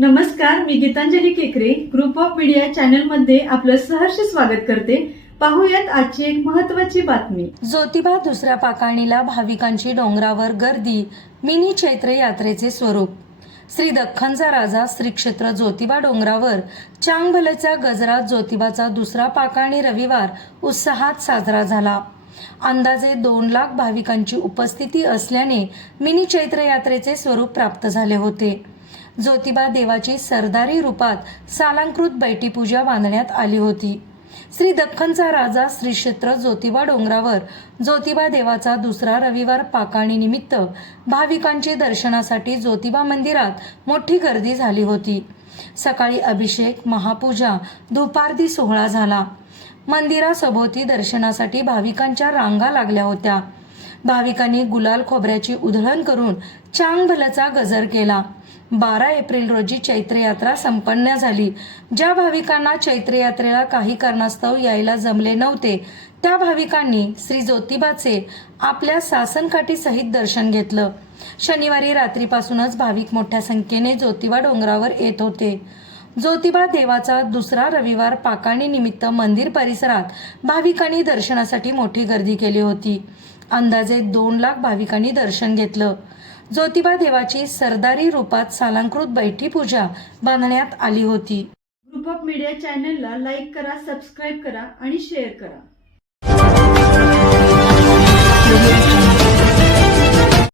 नमस्कार मी गीतांजली केकरे. Group of media चॅनलमध्ये आपलं सहर्ष स्वागत करते. पाहूयात आजची एक महत्वाची बातमी. ज्योतिबा दुसऱ्या पाकाणीला भाविकांची डोंगरावर गर्दी मिनी चैत्र यात्रेचे स्वरूप. श्री दख्खनचा राजा श्री क्षेत्र ज्योतिबा डोंगरावर चांगभलेचा गजरात ज्योतिबाचा दुसरा पाकाणी रविवार उत्साहात साजरा झाला. अंदाजे दोन लाख भाविकांची उपस्थिती असल्याने मिनी चैत्र यात्रेचे स्वरूप प्राप्त झाले होते. ज्योतिबा देवाची सरदारी रूपात सालांकृत बैठीपूजा बांधण्यात आली होती. श्री दख्खनचा राजा श्री क्षेत्र ज्योतिबा डोंगरावर ज्योतिबा देवाचा दुसरा रविवार पाकाणी निमित्त भाविकांची दर्शनासाठी ज्योतिबा मंदिरात मोठी गर्दी झाली होती. सकाळी अभिषेक महापूजा दुपारदी सोहळा झाला. मंदिरासभोवती दर्शनासाठी भाविकांच्या रांगा लागल्या होत्या. भाविकांनी गुलाल खोबऱ्याची उधळण करून चांगभलचा गजर केला. बारा एप्रिल रोजी चैत्रयात्रा संपन्न झाली. ज्या भाविकांना चैत्रयात्रेला काही कारणास्तव यायला जमले नव्हते त्या भाविकांनी श्री ज्योतिबाचे आपल्या सासनकाठी सहित दर्शन घेतलं. शनिवारी रात्रीपासूनच भाविक मोठ्या संख्येने ज्योतिबा डोंगरावर येत होते. ज्योतिबा देवाचा दुसरा रविवार पाकाणी निमित्त मंदिर परिसरात भाविकांनी दर्शनासाठी मोठी गर्दी केली होती. अंदाजे दोन लाख भाविकांनी दर्शन घेतलं. ज्योतिबा देवाची सरदारी रूपात सालांकृत बैठी पूजा बांधण्यात आली होती. ग्रुप ऑफ मीडिया चॅनलला लाईक करा सबस्क्राईब करा आणि शेअर करा.